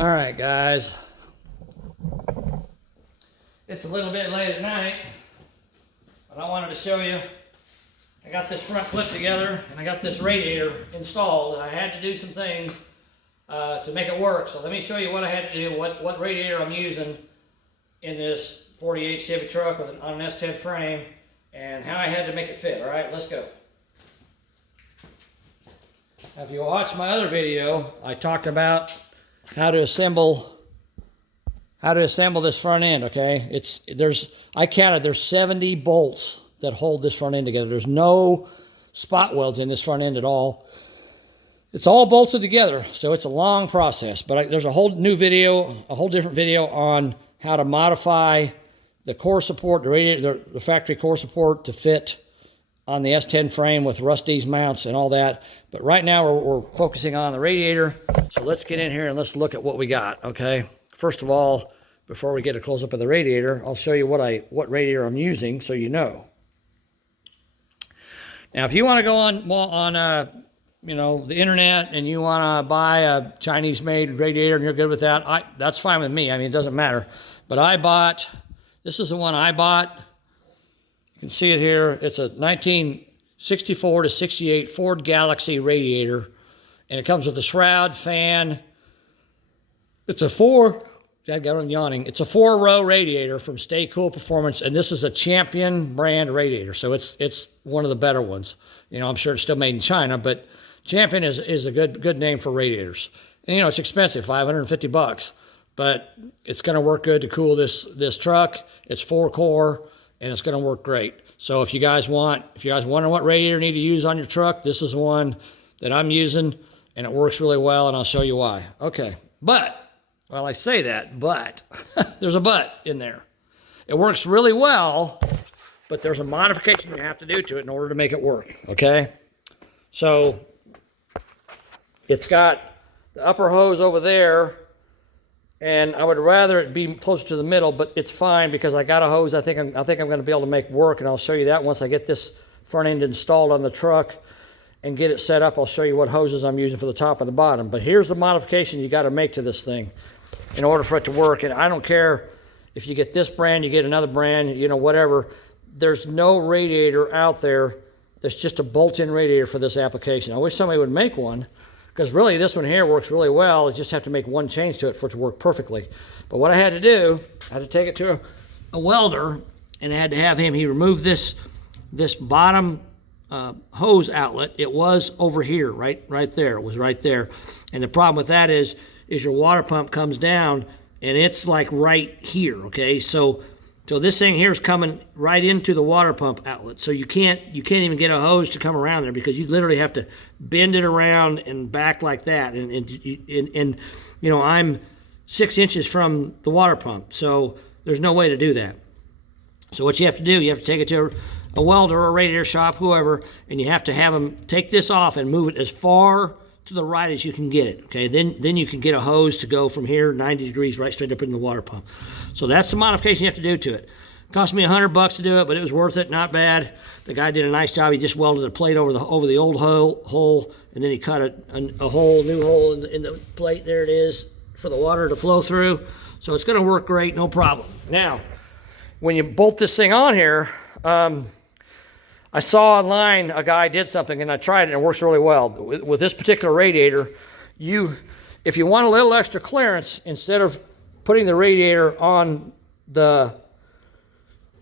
All right, guys. It's a little bit late at night, but I wanted to show you. I got this front flip together, and I got this radiator installed, and I had to do some things to make it work. So let me show you what I had to do, what radiator I'm using in this 48 Chevy truck on an S10 frame, and how I had to make it fit. All right, let's go. Now, if you watch my other video, I talked about how to assemble this front end. Okay, I counted, there's 70 bolts that hold this front end together. There's no spot welds in this front end at all. It's all bolted together, so it's a long process. But there's a whole new video, a whole different video on how to modify the core support, the radiator, the factory core support to fit on the S10 frame with Rusty's mounts and all that. But right now we're focusing on the radiator. So let's get in here and let's look at what we got, okay? First of all, before we get a close-up of the radiator, I'll show you what radiator I'm using so you know. Now, if you want to go on the internet and you want to buy a Chinese-made radiator and you're good with that, that's fine with me. I mean, it doesn't matter. But this is the one I bought. You can see it here. It's a 1964 to 68 Ford Galaxy radiator, and it comes with a shroud, fan. It's a I'm yawning. It's a 4-row radiator from Stay Cool Performance, and this is a Champion brand radiator, so it's one of the better ones. You know, I'm sure it's still made in China, but Champion is a good name for radiators. And, you know, it's expensive, $550, but it's going to work good to cool this truck. It's 4-core, and it's going to work great. So if you guys wonder what radiator you need to use on your truck, this is one that I'm using, and it works really well, and I'll show you why. Okay, well, I say that, but there's a but in there. It works really well, but there's a modification you have to do to it in order to make it work, okay? So it's got the upper hose over there, and I would rather it be closer to the middle, but it's fine because I got a hose I think I'm going to be able to make work, and I'll show you that once I get this front end installed on the truck and get it set up. I'll show you what hoses I'm using for the top and the bottom. But here's the modification you got to make to this thing in order for it to work. And I don't care if you get this brand, you get another brand, you know, whatever. There's no radiator out there that's just a bolt-in radiator for this application. I wish somebody would make one, because really this one here works really well. You just have to make one change to it for it to work perfectly. But what I had to do, I had to take it to a welder, and I had to have him, he removed this bottom hose outlet. It was over here, right there. It was right there. And the problem with that is your water pump comes down, and it's like right here, okay? So this thing here is coming right into the water pump outlet. So you can't even get a hose to come around there, because you literally have to bend it around and back like that. And you know, I'm 6 inches from the water pump, so there's no way to do that. So what you have to do, you have to take it to a welder or a radiator shop, whoever, and you have to have them take this off and move it as far to the right as you can get it, okay? Then you can get a hose to go from here 90 degrees right straight up in the water pump. So that's the modification you have to do to it. Cost me $100 to do it, but it was worth it, not bad. The guy did a nice job. He just welded a plate over the old hole, and then he cut a new hole in the plate. There it is for the water to flow through. So it's gonna work great, no problem. Now, when you bolt this thing on here, I saw online a guy did something, and I tried it, and it works really well. With this particular radiator, if you want a little extra clearance, instead of putting the radiator on the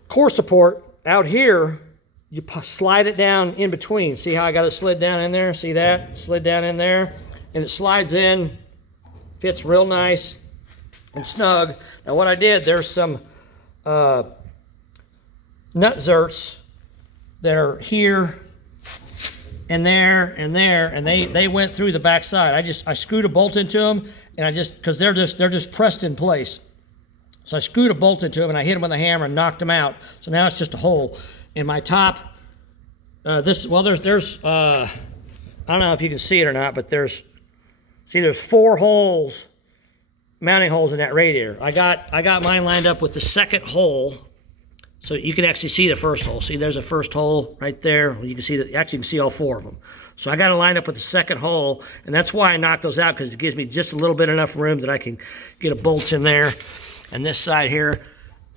core support out here, you slide it down in between. See how I got it slid down in there? See that? Slid down in there, and it slides in, fits real nice and snug. Now what I did, there's some nut zerts that are here and there and there, and they went through the back side. I screwed a bolt into them, and because they're just pressed in place. So I screwed a bolt into them, and I hit them with a hammer and knocked them out. So now it's just a hole. In my top, there's I don't know if you can see it or not, but there's 4 holes, mounting holes in that radiator. I got mine lined up with the second hole. So you can actually see the first hole. See, there's a first hole right there. You can see that. Actually, you can see all 4 of them. So I got to line up with the second hole, and that's why I knock those out, because it gives me just a little bit enough room that I can get a bolts in there. And this side here,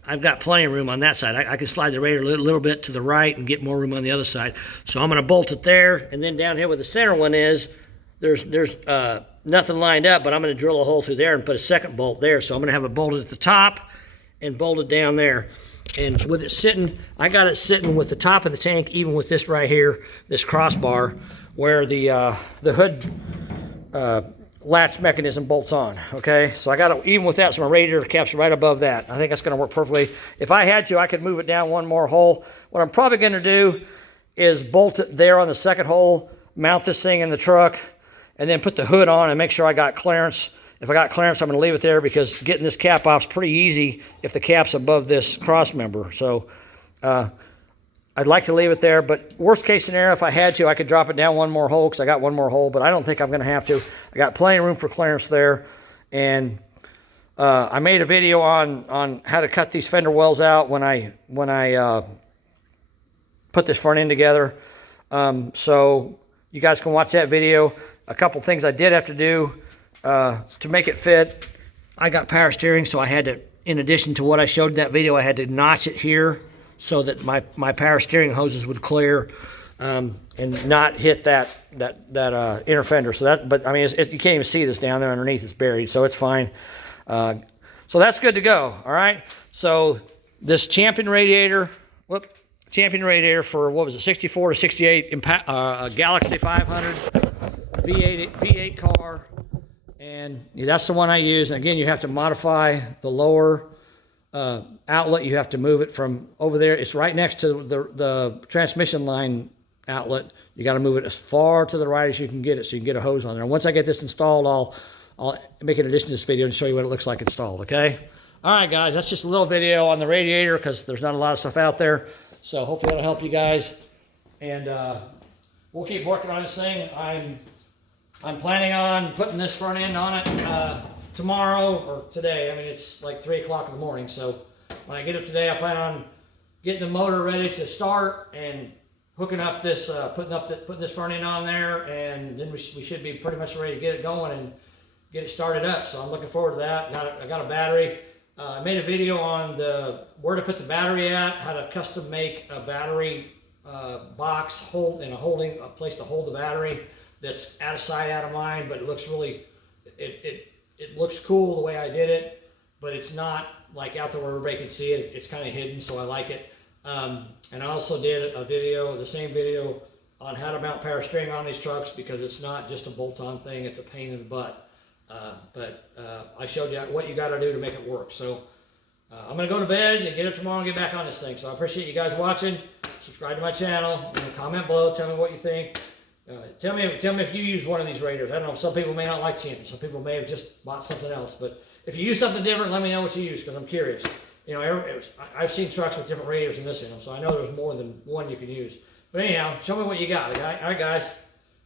I've got plenty of room on that side. I can slide the radiator a little bit to the right and get more room on the other side. So I'm going to bolt it there, and then down here where the center one is, there's nothing lined up, but I'm going to drill a hole through there and put a second bolt there. So I'm going to have it bolted at the top and bolted down there. And with it sitting, I got it sitting with the top of the tank, even with this right here, this crossbar, where the hood latch mechanism bolts on, okay? So I got it even with that, so my radiator cap's right above that. I think that's gonna work perfectly. If I had to, I could move it down 1 more hole. What I'm probably gonna do is bolt it there on the second hole, mount this thing in the truck, and then put the hood on and make sure I got clearance. If I got clearance, I'm going to leave it there, because getting this cap off is pretty easy if the cap's above this cross member. So I'd like to leave it there, but worst case scenario, if I had to, I could drop it down 1 more hole, because I got 1 more hole, but I don't think I'm going to have to. I got plenty of room for clearance there. And I made a video on how to cut these fender wells out when I put this front end together. So you guys can watch that video. A couple things I did have to do to make it fit. I got power steering, so I had to, in addition to what I showed in that video, I had to notch it here so that my power steering hoses would clear and not hit that inner fender. So that, but I mean, you can't even see this down there underneath. It's buried, so it's fine. So that's good to go. All right. So this Champion radiator, for what was it, 64 to 68 Galaxy 500 V8 car. And that's the one I use. And again, you have to modify the lower outlet. You have to move it from over there. It's right next to the transmission line outlet. You got to move it as far to the right as you can get it, so you can get a hose on there. And once I get this installed, I'll make an addition to this video and show you what it looks like installed, okay? All right, guys, that's just a little video on the radiator, because there's not a lot of stuff out there. So hopefully that'll help you guys. And we'll keep working on this thing. I'm planning on putting this front end on it tomorrow or today. I mean, it's like 3 o'clock in the morning. So when I get up today, I plan on getting the motor ready to start and hooking up this, putting this front end on there, and then we should be pretty much ready to get it going and get it started up. So I'm looking forward to that. I got a battery. I made a video on where to put the battery at, how to custom make a battery box a place to hold the battery that's out of sight, out of mind, but it looks really, it looks cool the way I did it, but it's not like out there where everybody can see it. It's kind of hidden, so I like it. And I also did the same video on how to mount power steering on these trucks, because it's not just a bolt-on thing, it's a pain in the butt. But I showed you what you got to do to make it work. So I'm going to go to bed and get up tomorrow and get back on this thing. So I appreciate you guys watching. Subscribe to my channel. Comment below. Tell me what you think. Tell me if you use one of these radiators. I don't know. Some people may not like Champion. Some people may have just bought something else. But if you use something different, let me know what you use, because I'm curious. You know, I've seen trucks with different radiators than this in them, so I know there's more than one you can use. But anyhow, show me what you got. All right, guys.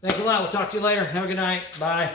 Thanks a lot. We'll talk to you later. Have a good night. Bye.